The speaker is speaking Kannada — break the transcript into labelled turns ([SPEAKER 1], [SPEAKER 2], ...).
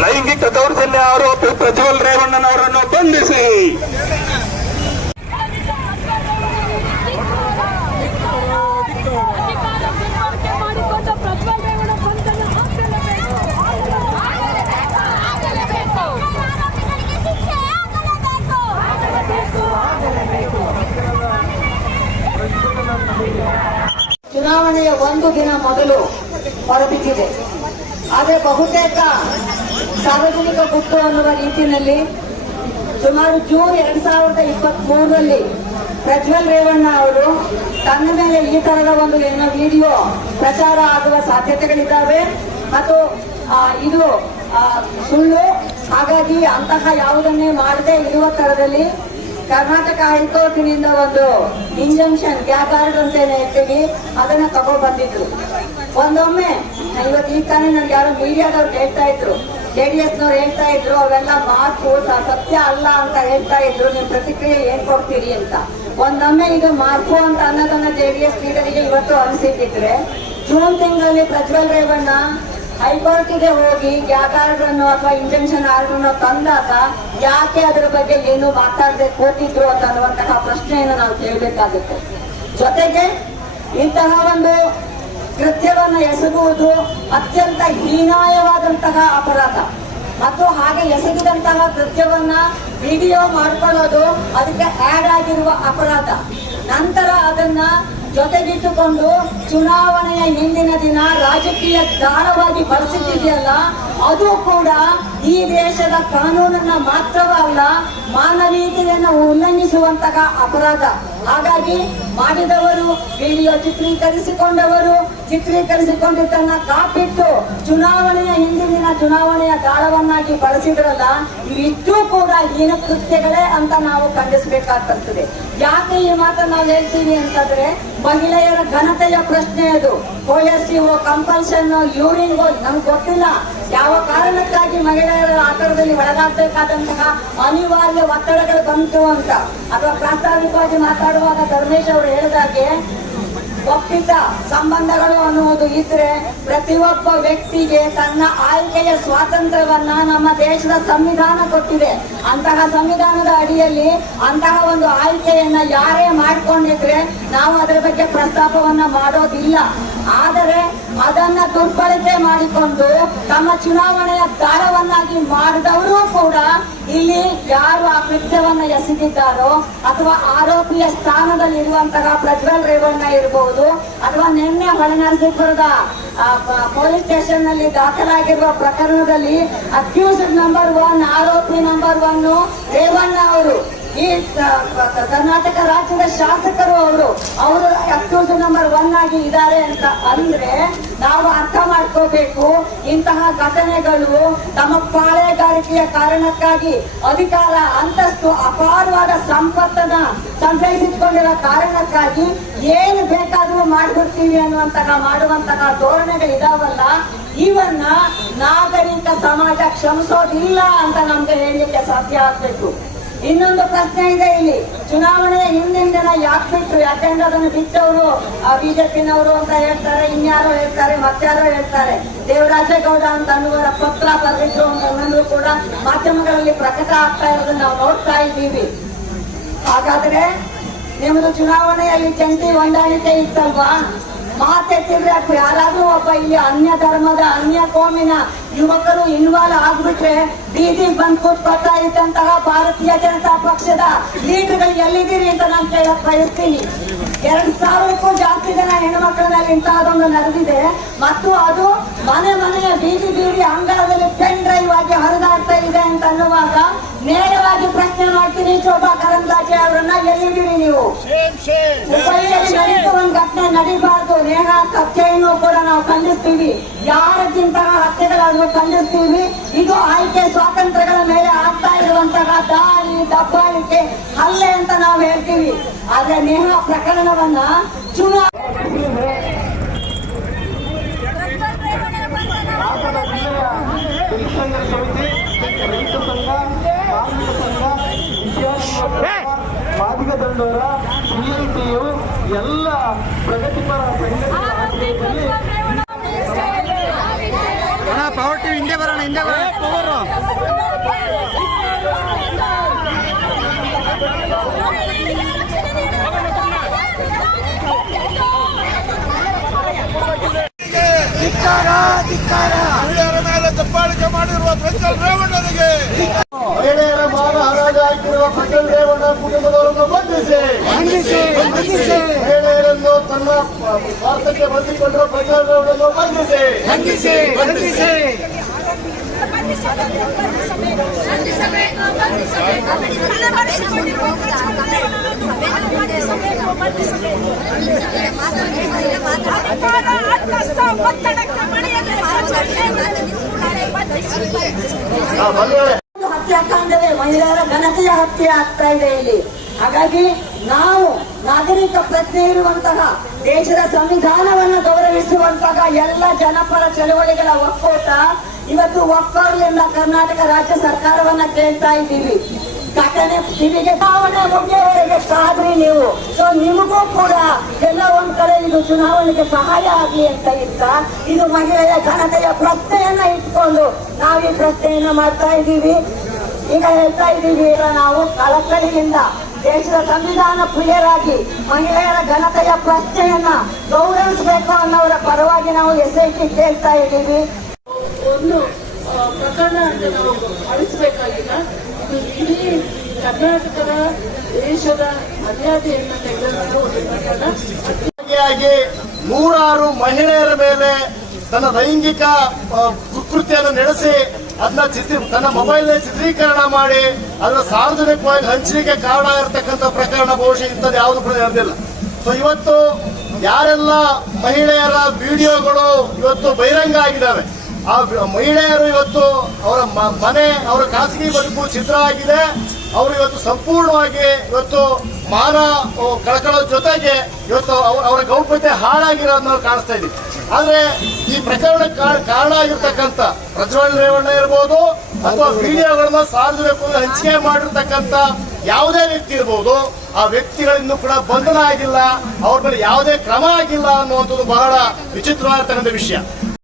[SPEAKER 1] ಲೈಂಗಿಕ ದೌರ್ಜನ್ಯ ಆರೋಪಿ ಪ್ರಜ್ವಲ್ ರೇವಣ್ಣನವರನ್ನು ಬಂಧಿಸಿ
[SPEAKER 2] ಅಧಿಕಾರ ದುರ್ಬಳಕೆ ಮಾಡಿಕೊಂಡ ಪ್ರಜ್ವಲ್ ರೇವಣ್ಣ ಬಂಧನ ಹಾಕಲೇಬೇಕು.
[SPEAKER 3] ಚುನಾವಣೆಯ ಒಂದು ದಿನ ಮೊದಲು ಹೊರಬಿದ್ದಿದೆ. ಆದರೆ ಬಹುತೇಕ ಸಾರ್ವಜನಿಕ ಗುಟ್ಟು ಅನ್ನುವ ರೀತಿಯಲ್ಲಿ ಸುಮಾರು ಜೂನ್ ಎರಡ್ ಸಾವಿರದ ಇಪ್ಪತ್ತ್ ಮೂರರಲ್ಲಿ ಪ್ರಜ್ವಲ್ ರೇವಣ್ಣ ಅವರು ತನ್ನ ಮೇಲೆ ಈ ತರದ ಒಂದು ಏನೋ ವಿಡಿಯೋ ಪ್ರಚಾರ ಆಗುವ ಸಾಧ್ಯತೆಗಳಿದ್ದಾವೆ. ಮತ್ತು ಇದು ಸುಳ್ಳು. ಹಾಗಾಗಿ ಅಂತಹ ಯಾವುದನ್ನೇ ಮಾಡದೆ ಇರುವ ತರದಲ್ಲಿ ಕರ್ನಾಟಕ ಹೈಕೋರ್ಟಿನಿಂದ ಒಂದು ಇಂಜಂಕ್ಷನ್ ಕ್ಯಾಬಾರ್ಡ್ ಅಂತ ಹೇಳ್ತೀವಿ, ಅದನ್ನ ತಗೋ ಬಂದಿದ್ರು ಒಂದೊಮ್ಮೆ ಇವತ್ತು ಈ ತಾನೇ ನನ್ಗೆ ಯಾರೋ ಮೀಡಿಯಾದವ್ರು ಹೇಳ್ತಾ ಇದ್ರು. ಎಸ್ ನವ್ರು ಹೇಳ್ತಾ ಇದ್ರು, ಅವೆಲ್ಲ ಮಾತು ಸತ್ಯ ಅಲ್ಲ ಅಂತ ಹೇಳ್ತಾ ಇದ್ರು ನಿಮ್ ಪ್ರತಿಕ್ರಿಯೆ ಏನ್ ಕೊಡ್ತೀರಿ ಅಂತ. ಒಂದೊಮ್ಮೆ ಇದು ಮಾರ್ಕು ಅಂತ ಅನ್ನೋದನ್ನ ಎಸ್ ಲೀಡರಿಗೆ ಇವತ್ತು ಅನಿಸಿದ್ರೆ ಜೂನ್ ತಿಂಗಳಲ್ಲಿ ಪ್ರಜ್ವಲ್ ರೇವಣ್ಣ ಹೈಕೋರ್ಟಿಗೆ ಹೋಗಿ ಗ್ಯಾಪ್ ಅಥವಾ ಇಂಜೆಕ್ಷನ್ ಆರ್ಡರ್ ತಂದಾಗ ಯಾಕೆ ಅದರ ಬಗ್ಗೆ ಏನು ಮಾತಾಡದೆ ಕೂತಿದ್ರು ಅಂತ ಅನ್ನುವಂತಹ ಪ್ರಶ್ನೆಯನ್ನು ನಾವು ಕೇಳಬೇಕಾಗುತ್ತೆ. ಜೊತೆಗೆ ಇಂತಹ ಒಂದು ಕೃತ್ಯವನ್ನು ಎಸಗುವುದು ಅತ್ಯಂತ ಹೀನಾಯವಾದಂತಹ ಅಪರಾಧ. ಮತ್ತು ಹಾಗೆ ಎಸಗಿದಂತಹ ಕೃತ್ಯವನ್ನ ವಿಡಿಯೋ ಮಾಡ್ಕೊಳ್ಳೋದು ಅದಕ್ಕೆ ಆಡ್ ಆಗಿರುವ ಅಪರಾಧ. ನಂತರ ಅದನ್ನ ಜೊತೆಗಿಟ್ಟುಕೊಂಡು ಚುನಾವಣೆಯ ಹಿಂದಿನ ದಿನ ರಾಜಕೀಯ ದಾರವಾಗಿ ಬಳಸುತ್ತಿದೆಯಲ್ಲ ಅದು ಕೂಡ ಈ ದೇಶದ ಕಾನೂನನ್ನ ಮಾತ್ರವಲ್ಲ, ಮಾನವೀಯತೆಯನ್ನು ಉಲ್ಲಂಘಿಸುವಂತಹ ಅಪರಾಧ. ಹಾಗಾಗಿ ಮಾಡಿದವರು, ವಿಡಿಯೋ ಚಿತ್ರೀಕರಿಸಿಕೊಂಡವರು ಚಿತ್ರೀಕರಿಸಿಕೊಂಡಿದ್ದನ್ನ ಕಾಪಿಟ್ಟು ಚುನಾವಣೆಯ ಹಿಂದಿನ ಚುನಾವಣೆಯ ದಾಳವನ್ನಾಗಿ ಬಳಸಿದ್ರಲ್ಲ ಇವಿಷ್ಟೂ ಕೂಡ ಹೀನ ಕೃತ್ಯಗಳೇ ಅಂತ ನಾವು ಖಂಡಿಸಬೇಕಾಗ್ತದೆ ಯಾಕೆ ಈ ಮಾತನ್ನ ನಾವು ಹೇಳ್ತೀವಿ ಅಂತಂದ್ರೆ, ಮಹಿಳೆಯರ ಘನತೆಯ ಪ್ರಶ್ನೆ ಅದು. ಓಎಸ್ಸಿಒ ಕಂಪಲ್ಷನ್ ಯೂರಿನ್ ನಮ್ಗೆ ಗೊತ್ತಿಲ್ಲ. ಯಾವ ಕಾರಣಕ್ಕಾಗಿ ಮಹಿಳೆಯರ ಆಕಾರದಲ್ಲಿ ಒಳಗಾಗಬೇಕಾದಂತಹ ಅನಿವಾರ್ಯ ಒತ್ತಡಗಳು ಬಂತು ಅಂತ. ಅಥವಾ ಪ್ರಾಸ್ತಾವಿಕವಾಗಿ ಮಾತಾಡುವಾಗ ಧರ್ಮೇಶ್ ಅವರು ಹೇಳಿದಾಗೆ ಒಪ್ಪಿತ ಸಂಬಂಧಗಳು ಅನ್ನುವುದು ಇದ್ರೆ ಪ್ರತಿಯೊಬ್ಬ ವ್ಯಕ್ತಿಗೆ ತನ್ನ ಆಯ್ಕೆಯ ಸ್ವಾತಂತ್ರ್ಯವನ್ನ ನಮ್ಮ ದೇಶದ ಸಂವಿಧಾನ ಕೊಟ್ಟಿದೆ. ಅಂತಹ ಸಂವಿಧಾನದ ಅಡಿಯಲ್ಲಿ ಅಂತಹ ಒಂದು ಆಯ್ಕೆಯನ್ನ ಯಾರೇ ಮಾಡಿಕೊಂಡಿದ್ರೆ ನಾವು ಅದರ ಬಗ್ಗೆ ಪ್ರಸ್ತಾಪವನ್ನ ಮಾಡೋದಿಲ್ಲ. ಆದರೆ ಅದನ್ನ ದುರ್ಬಳಕೆ ಮಾಡಿಕೊಂಡು ತಮ್ಮ ಚುನಾವಣೆಯ ದಾರವನ್ನಾಗಿ ಮಾಡಿದವರು ಕೂಡ ಇಲ್ಲಿ ಯಾರು ಆ ಕೃತ್ಯವನ್ನ ಎಸಗಿದ್ದಾರೋ ಅಥವಾ ಆರೋಪಿಯ ಸ್ಥಾನದಲ್ಲಿ ಇರುವಂತಹ ಪ್ರಜ್ವಲ್ ರೇವಣ್ಣ ಇರಬಹುದು ಅಥವಾ ನಿನ್ನೆ ಹೊಳೆನರಸೀಪುರದ ಪೊಲೀಸ್ ಸ್ಟೇಷನ್ನಲ್ಲಿ ದಾಖಲಾಗಿರುವ ಪ್ರಕರಣದಲ್ಲಿ ಅಕ್ಯೂಸ್ಡ್ ನಂಬರ್ ಒನ್ ಆರೋಪಿ ನಂಬರ್ ಒನ್ ರೇವಣ್ಣ ಅವರು. ಈ ಕರ್ನಾಟಕ ರಾಜ್ಯದ ಶಾಸಕರು ಅವರು ಅವರು ಅಕ್ಯೂಸ್ ನಂಬರ್ ಒನ್ ಆಗಿ ಇದ್ದಾರೆ ಅಂತ ಅಂದ್ರೆ ನಾವು ಅರ್ಥ ಮಾಡ್ಕೋಬೇಕು. ಇಂತಹ ಘಟನೆಗಳು ತಮ್ಮ ಪಾಳೆಗಾರಿಕೆಯ ಕಾರಣಕ್ಕಾಗಿ ಅಧಿಕಾರ, ಅಂತಸ್ತು, ಅಪಾರವಾದ ಸಂಪತ್ತನ್ನ ಸಂಗ್ರಹಿಸಿಕೊಂಡಿರೋ ಕಾರಣಕ್ಕಾಗಿ ಏನು ಬೇಕಾದರೂ ಮಾಡ್ಬಿಡ್ತೀವಿ ಅನ್ನುವಂತಹ, ಮಾಡುವಂತಹ ಧೋರಣೆಗಳು ಇದಾವಲ್ಲ ಇವನ್ನ ನಾಗರಿಕ ಸಮಾಜ ಕ್ಷಮಿಸೋದಿಲ್ಲ ಅಂತ ನಮ್ಗೆ ಹೇಳಲಿಕ್ಕೆ ಸಾಧ್ಯ ಆಗ್ಬೇಕು. ಇನ್ನೊಂದು ಪ್ರಶ್ನೆ ಇದೆ ಇಲ್ಲಿ. ಚುನಾವಣೆಯ ಹಿಂದಿನ ದಿನ ಯಾಕೆ ಬಿಟ್ರು? ಯಾಕೆಂದ್ರೆ ಅದನ್ನು ಬಿಟ್ಟವರು ಬಿಜೆಪಿನವರು ಅಂತ ಹೇಳ್ತಾರೆ, ಇನ್ಯಾರೋ ಹೇಳ್ತಾರೆ, ಮತ್ತಾರೋ ಹೇಳ್ತಾರೆ. ದೇವರಾಜೇಗೌಡ ಅಂತ ಅನ್ನುವರ ಪತ್ರ ಬರೆದಿದ್ರು ಅನ್ನೋದು ಕೂಡ ಮಾಧ್ಯಮಗಳಲ್ಲಿ ಪ್ರಕಟ ಆಗ್ತಾ ಇರೋದನ್ನ ನಾವು ನೋಡ್ತಾ ಇದ್ದೀವಿ. ಹಾಗಾದ್ರೆ ನಿಮ್ಮದು ಚುನಾವಣೆಯಲ್ಲಿ ಜಂಟಿ ಹೊಂದಾಣಿಕೆ ಇತ್ತಲ್ವಾ? ಮಾತೆತ್ತಿದ್ರೆ ಯಾರಾದ್ರೂ ಒಬ್ಬ ಇಲ್ಲಿ ಅನ್ಯ ಧರ್ಮದ, ಅನ್ಯ ಕೋಮಿನ ಯುವಕರು ಇನ್ವಾಲ್ವ್ ಆಗ್ಬಿಟ್ರೆ ಬೀದಿ ಬಂದ್ ಕೂತ್ಕೊಳ್ತಾ ಇದ್ದಂತಹ ಭಾರತೀಯ ಜನತಾ ಪಕ್ಷದ ಲೀಡರ್ಗಳು ಎಲ್ಲಿದ್ದೀರಿ ಅಂತ ನಾನು ಕೇಳಕ್ ಬಯಸ್ತೀನಿ. ಎರಡ್ ಸಾವಿರಕ್ಕೂ ಜಾಸ್ತಿ ಜನ ಹೆಣ್ಮಕ್ಳಲ್ಲಿ ಇಂತಹದೊಂದು ನಡೆದಿದೆ. ಮತ್ತು ಅದು ಮನೆ ಮನೆಯ ಬೀದಿ ಬೀದಿ ಅಂಗಳದಲ್ಲಿ ಪೆನ್ ಡ್ರೈವ್ ಆಗಿ ಹರಿದಾಡ್ತಾ ಇದೆ ಅಂತ ಅನ್ನುವಾಗ ನೇರವಾಗಿ ಪ್ರಶ್ನೆ ಮಾಡ್ತೀನಿ ಶೋಭಾ ಕರಂದಾಜೆ ಅವರನ್ನ ಎಲ್ಲಿದ್ದೀರಿ ನೀವು? ಒಂದು ಘಟನೆ ನಡೀಬಾರ್ದು ನೇಹ ಹತ್ಯೆಯನ್ನು ಕೂಡ ನಾವು ಖಂಡಿಸ್ತೀವಿ. ಯಾರಕ್ಕಿಂತಹ ಹತ್ಯೆಗಳನ್ನು ಖಂಡಿಸ್ತೀವಿ. ಇದು ಆಯ್ಕೆ ಸ್ವಾತಂತ್ರ್ಯಗಳ ಮೇಲೆ ಆಗ್ತಾ ಇರುವಂತಹ ದಾಳಿ ದಬ್ಬಾಳಿಕೆ ಹಲ್ಲೆ ಅಂತ ನಾವು ಹೇಳ್ತೀವಿ. ಆದ್ರೆ ನೇಹ ಪ್ರಕರಣವನ್ನ ಚುನಾ
[SPEAKER 1] ಶಿಕ್ಷಣ ಸಮಿತಿ ರೈತ ಸಂಘ ಕಾರ್ಮಿಕ ಸಂಘ ವಿದ್ಯಾರ್ಥಿ ಮಾದಿಗ ದಂಡೋರ ಸಿಐಟಿಯು ಎಲ್ಲ ಪ್ರಗತಿಪರ ಸಂಘಟನೆ
[SPEAKER 2] ಪವರ್ ಟಿವಿ ಹಿಂದೆ ಬರೋಣ. ಹಿಂದೆ ಬರೋಣ
[SPEAKER 4] ಮಹಿಳೆಯರ ಮೇಲೆ ದಬ್ಬಾಳಿಕೆ ಮಾಡಿರುವ ಪ್ರಜ್ವಲ್ ರೇವಣ್ಣನಿಗೆ
[SPEAKER 1] ಮಹಿಳೆಯರ ಮಾನ ಹರಾಜು ಹಾಕಿರುವ ಪ್ರಜ್ವಲ್ ರೇವಣ್ಣ ಕುಟುಂಬದವರನ್ನು ಬಂಧಿಸಿ ಮಹಿಳೆಯರನ್ನು ತನ್ನ ಸ್ವಾರ್ಥಕ್ಕೆ ಬಂದಿಕೊಂಡಿರುವ ಪ್ರಜ್ವಲ್ ರೇವಣ್ಣನ್ನು ಬಂಧಿಸಿ ಆ, ಬಂಧುಗಳೇ
[SPEAKER 3] ಆಗ್ತಾ ಹತ್ಯಾಕಾಂಡವೇ ಮಹಿಳೆಯರ ಘನತೆಯ ಹತ್ಯೆ ಆಗ್ತಾ ಇದೆ ಇಲ್ಲಿ. ಹಾಗಾಗಿ ನಾವು ನಾಗರಿಕ ಪ್ರಜ್ಞೆ ಇರುವಂತಹ ದೇಶದ ಸಂವಿಧಾನವನ್ನು ಗೌರವಿಸುವಂತಹ ಎಲ್ಲ ಜನಪರ ಚಳವಳಿಗಳ ಒಕ್ಕೂಟ ಇವತ್ತು ಒಕ್ಕೊರಲಿಂದ ಕರ್ನಾಟಕ ರಾಜ್ಯ ಸರ್ಕಾರವನ್ನ ಕೇಳ್ತಾ ಇದ್ದೀವಿ. ಯಾಕಂದ್ರೆ ಕಿವಿಗೆ ಚುನಾವಣೆ ಮುಗಿಯವರೆಗೆ ಸಾಧ್ರಿ ನೀವು. ಸೊ ನಿಮಗೂ ಕೂಡ ಎಲ್ಲ ಒಂದ್ ಕಡೆ ಇದು ಚುನಾವಣೆಗೆ ಸಹಾಯ ಆಗಲಿ ಅಂತ ಇತ್ತ. ಇದು ಮಹಿಳೆಯ ಘನತೆಯ ಪ್ರಶ್ನೆಯನ್ನ ಇಟ್ಕೊಂಡು ನಾವು ಈ ಪ್ರಶ್ನೆಯನ್ನ ಮಾಡ್ತಾ ಇದ್ದೀವಿ. ಈಗ ಹೇಳ್ತಾ ಇದ್ದೀವಿ ಈಗ ನಾವು ಕಳಕಳಿಯಿಂದ ದೇಶದ ಸಂವಿಧಾನ ಪ್ರಿಯರಾಗಿ ಮಹಿಳೆಯರ ಘನತೆಯ ಪ್ರಶ್ನೆಯನ್ನ ಗೌರವಿಸಬೇಕು ಅನ್ನೋರ ಪರವಾಗಿ ನಾವು ಎಸ್ ಐ ಟಿ ಕೇಳ್ತಾ ಇದ್ದೀವಿ.
[SPEAKER 5] ಒಂದು ಪ್ರಕರಣ ಅಂತ ನಾವು ಅಳಿಸಬೇಕಾಗಿಲ್ಲ ಇದು ಇಡೀ ಕರ್ನಾಟಕದ ದೇಶದ ಮರ್ಯಾದೆಯನ್ನು ತೆಗೆದಂತಹ ಒಂದು ಪ್ರಕರಣ
[SPEAKER 1] ನೂರಾರು ಮಹಿಳೆಯರ ಮೇಲೆ ತನ್ನ ಲೈಂಗಿಕ ಕುಕೃತ್ಯವನ್ನು ನಡೆಸಿ ಅದನ್ನ ಚಿತ್ರ, ತನ್ನ ಮೊಬೈಲ್ ಚಿತ್ರೀಕರಣ ಮಾಡಿ ಅದನ್ನ ಸಾರ್ವಜನಿಕವಾಗಿ ಹಂಚಿಕೆ ಕಾರಣ ಇರತಕ್ಕಂಥ ಪ್ರಕರಣ ಬಹುಶಃ ಇಂಥದ್ದು ಯಾವುದು ಕೂಡ ನಡೆದಿಲ್ಲ. ಸೊ ಇವತ್ತು ಯಾರೆಲ್ಲ ಮಹಿಳೆಯರ ವಿಡಿಯೋಗಳು ಇವತ್ತು ಬಹಿರಂಗ ಆಗಿದ್ದಾವೆ? ಆ ಮಹಿಳೆಯರು ಇವತ್ತು ಅವರ ಮನೆ, ಅವರ ಖಾಸಗಿ ಬದುಕು ಚಿತ್ರ ಆಗಿದೆ. ಅವರು ಇವತ್ತು ಸಂಪೂರ್ಣವಾಗಿ ಇವತ್ತು ಮಾನ ಕಳಕಳ ಜೊತೆಗೆ ಇವತ್ತು ಅವ- ಅವರ ಗೌಪ್ಯತೆ ಹಾಳಾಗಿರೋದನ್ನ ನಾವು ಕಾಣಿಸ್ತಾ ಇದೀವಿ ಆದ್ರೆ ಈ ಪ್ರಕರಣಕ್ಕೆ ಕಾರಣ ಆಗಿರ್ತಕ್ಕಂಥ ಪ್ರಜ್ವಲ್ ರೇವಣ್ಣ ಇರ್ಬೋದು ಅಥವಾ ವಿಡಿಯೋಗಳನ್ನ ಸಾರ್ವಜನಿಕ ಹಂಚಿಕೆ ಮಾಡಿರ್ತಕ್ಕಂಥ ಯಾವುದೇ ವ್ಯಕ್ತಿ ಇರ್ಬೋದು, ಆ ವ್ಯಕ್ತಿಗಳಿಂದ ಕೂಡ ಬಂಧನ ಆಗಿಲ್ಲ, ಅವ್ರ ಮೇಲೆ ಯಾವುದೇ ಕ್ರಮ ಆಗಿಲ್ಲ ಅನ್ನುವಂಥದ್ದು ಬಹಳ ವಿಚಿತ್ರವಾಗಿರ್ತಕ್ಕಂಥ ವಿಷಯ.